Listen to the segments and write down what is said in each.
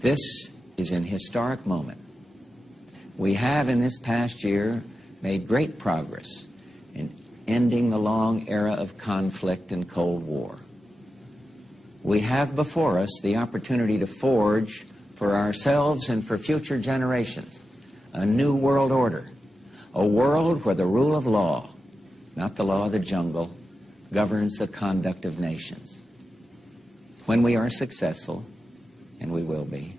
This is an historic moment. We have in this past year made great progress in ending the long era of conflict and Cold War. We have before us the opportunity to forge for ourselves and for future generations a new world order, a world where the rule of law, not the law of the jungle, governs the conduct of nations. When we are successful, and we will be,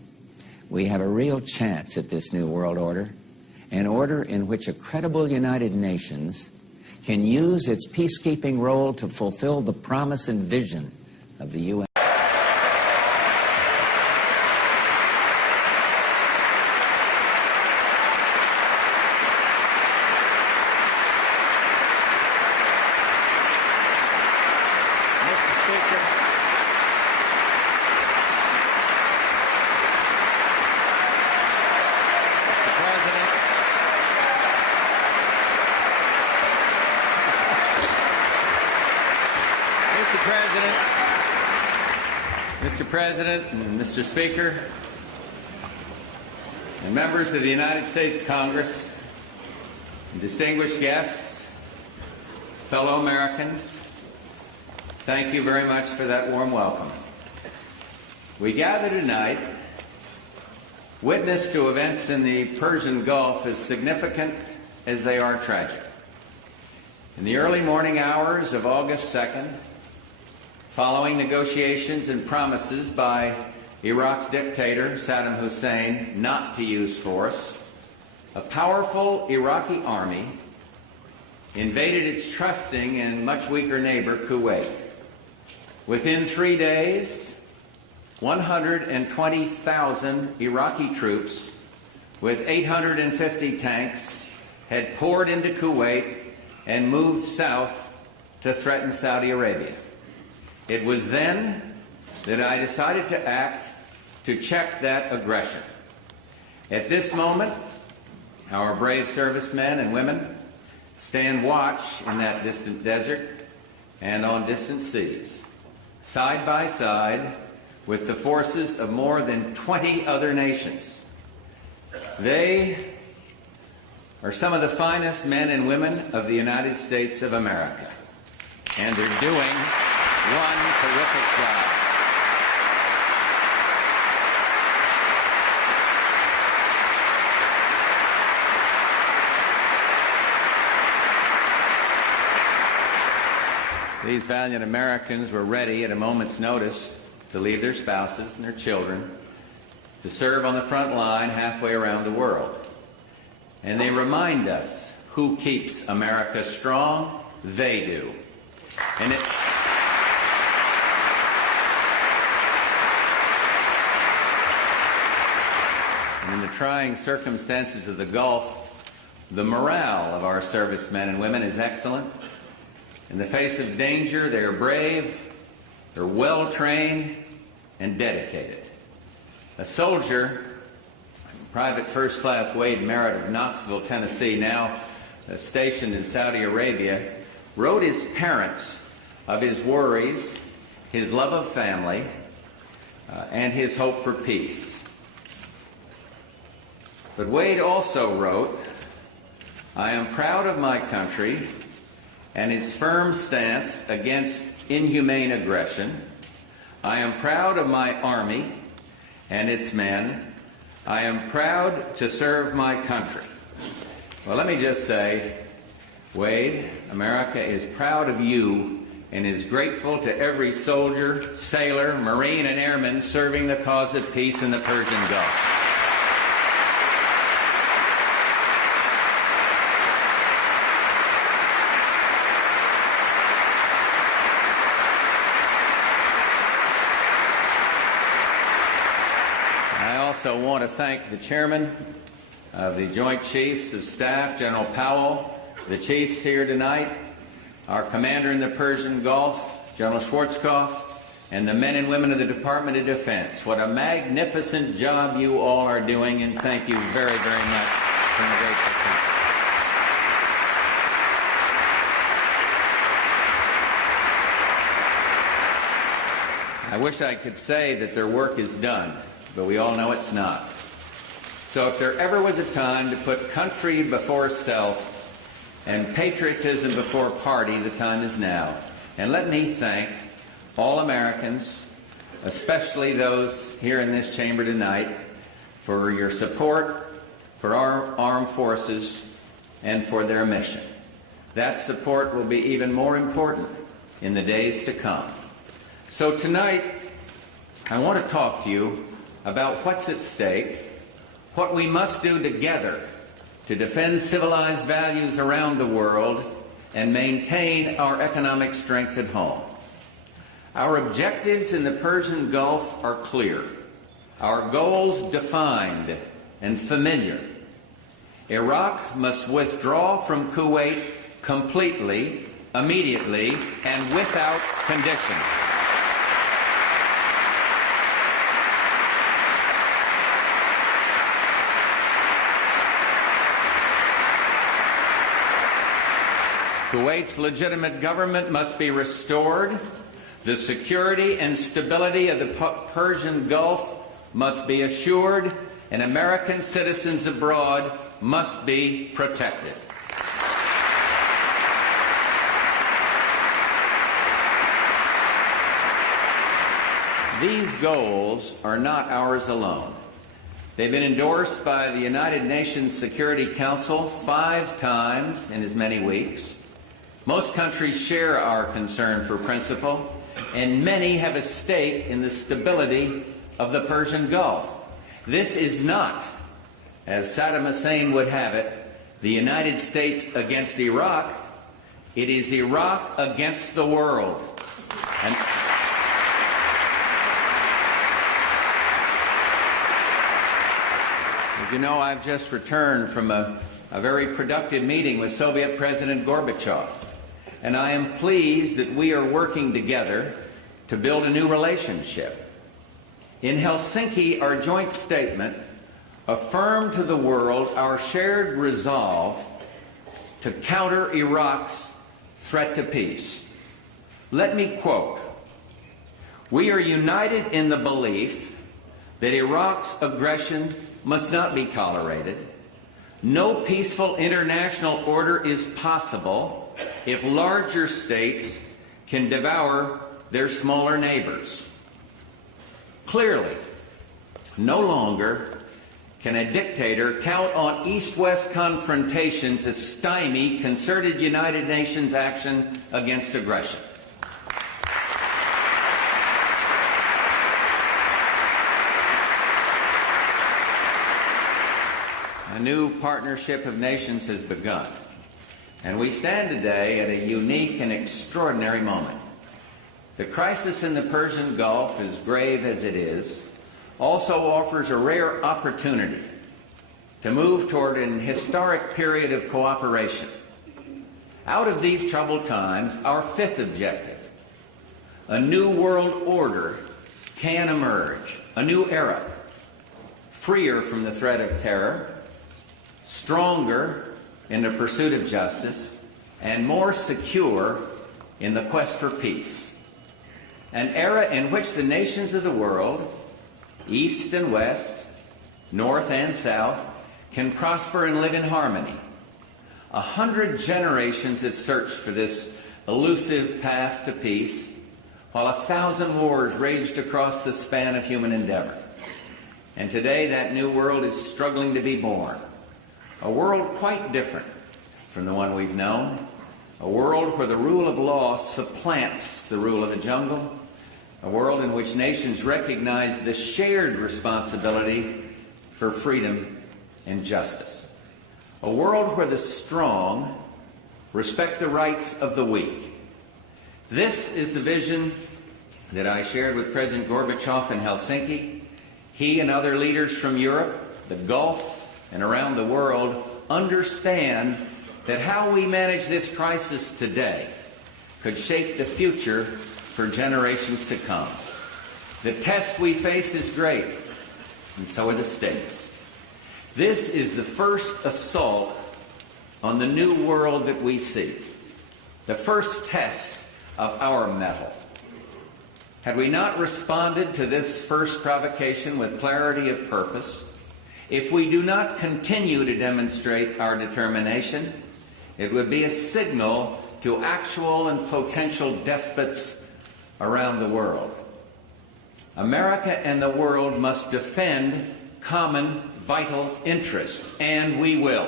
we have a real chance at this new world order, an order in which a credible United Nations can use its peacekeeping role to fulfill the promise and vision of the UN. Mr. President and Mr. Speaker, and members of the United States Congress, and distinguished guests, fellow Americans, thank you very much for that warm welcome. We gather tonight, witness to events in the Persian Gulf as significant as they are tragic. In the early morning hours of August 2nd, following negotiations and promises by Iraq's dictator, Saddam Hussein, not to use force, a powerful Iraqi army invaded its trusting and much weaker neighbor, Kuwait. Within 3 days, 120,000 Iraqi troops with 850 tanks had poured into Kuwait and moved south to threaten Saudi Arabia. It was then that I decided to act to check that aggression. At this moment, our brave servicemen and women stand watch in that distant desert and on distant seas, side by side with the forces of more than 20 other nations. They are some of the finest men and women of the United States of America, and they're doing one terrific job. These valiant Americans were ready at a moment's notice to leave their spouses and their children to serve on the front line halfway around the world. And they remind us who keeps America strong? They do. And in the trying circumstances of the Gulf, the morale of our servicemen and women is excellent. In the face of danger, they're brave, they're well-trained, and dedicated. A soldier, Private First Class Wade Merritt of Knoxville, Tennessee, now stationed in Saudi Arabia, wrote his parents of his worries, his love of family, and his hope for peace. But Wade also wrote, "I am proud of my country and its firm stance against inhumane aggression. I am proud of my Army and its men. I am proud to serve my country." Well, let me just say, Wade, America is proud of you and is grateful to every soldier, sailor, Marine, and airman serving the cause of peace in the Persian Gulf. I also want to thank the chairman of the Joint Chiefs of Staff, General Powell, the chiefs here tonight, our commander in the Persian Gulf, General Schwarzkopf, and the men and women of the Department of Defense. What a magnificent job you all are doing, and thank you very, very much from the grateful people. I wish I could say that their work is done, but we all know it's not. So if there ever was a time to put country before self and patriotism before party, the time is now. And let me thank all Americans, especially those here in this chamber tonight, for your support for our armed forces and for their mission. That support will be even more important in the days to come. So tonight, I want to talk to you about what's at stake, what we must do together to defend civilized values around the world and maintain our economic strength at home. Our objectives in the Persian Gulf are clear, our goals defined and familiar. Iraq must withdraw from Kuwait completely, immediately, and without condition. Kuwait's legitimate government must be restored. The security and stability of the Persian Gulf must be assured, and American citizens abroad must be protected. These goals are not ours alone. They've been endorsed by the United Nations Security Council 5 times in as many weeks. Most countries share our concern for principle, and many have a stake in the stability of the Persian Gulf. This is not, as Saddam Hussein would have it, the United States against Iraq. It is Iraq against the world. And as you know, I've just returned from a very productive meeting with Soviet President Gorbachev, and I am pleased that we are working together to build a new relationship. In Helsinki, our joint statement affirmed to the world our shared resolve to counter Iraq's threat to peace. Let me quote, "We are united in the belief that Iraq's aggression must not be tolerated. No peaceful international order is possible if larger states can devour their smaller neighbors. Clearly, no longer can a dictator count on East-West confrontation to stymie concerted United Nations action against aggression." A new partnership of nations has begun, and we stand today at a unique and extraordinary moment. The crisis in the Persian Gulf, as grave as it is, also offers a rare opportunity to move toward an historic period of cooperation. Out of these troubled times, our 5th objective, a new world order, can emerge, a new era, freer from the threat of terror, stronger in the pursuit of justice, and more secure in the quest for peace. An era in which the nations of the world, East and West, North and South, can prosper and live in harmony. 100 generations have searched for this elusive path to peace, while 1,000 wars raged across the span of human endeavor. And today that new world is struggling to be born. A world quite different from the one we've known. A world where the rule of law supplants the rule of the jungle. A world in which nations recognize the shared responsibility for freedom and justice. A world where the strong respect the rights of the weak. This is the vision that I shared with President Gorbachev in Helsinki. He and other leaders from Europe, the Gulf, and around the world understand that how we manage this crisis today could shape the future for generations to come. The test we face is great, and so are the stakes. This is the first assault on the new world that we see, the first test of our mettle. Had we not responded to this first provocation with clarity of purpose, if we do not continue to demonstrate our determination, it would be a signal to actual and potential despots around the world. America and the world must defend common vital interests, and we will.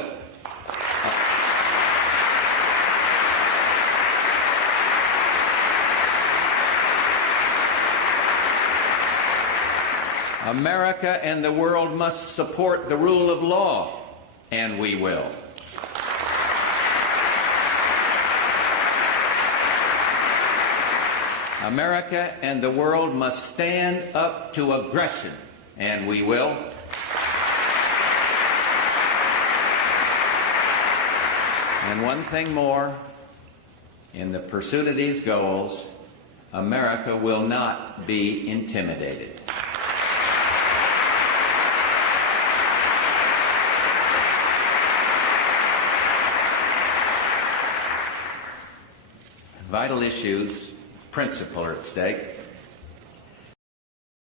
America and the world must support the rule of law, and we will. America and the world must stand up to aggression, and we will. And one thing more, in the pursuit of these goals, America will not be intimidated. Vital issues of principle are at stake.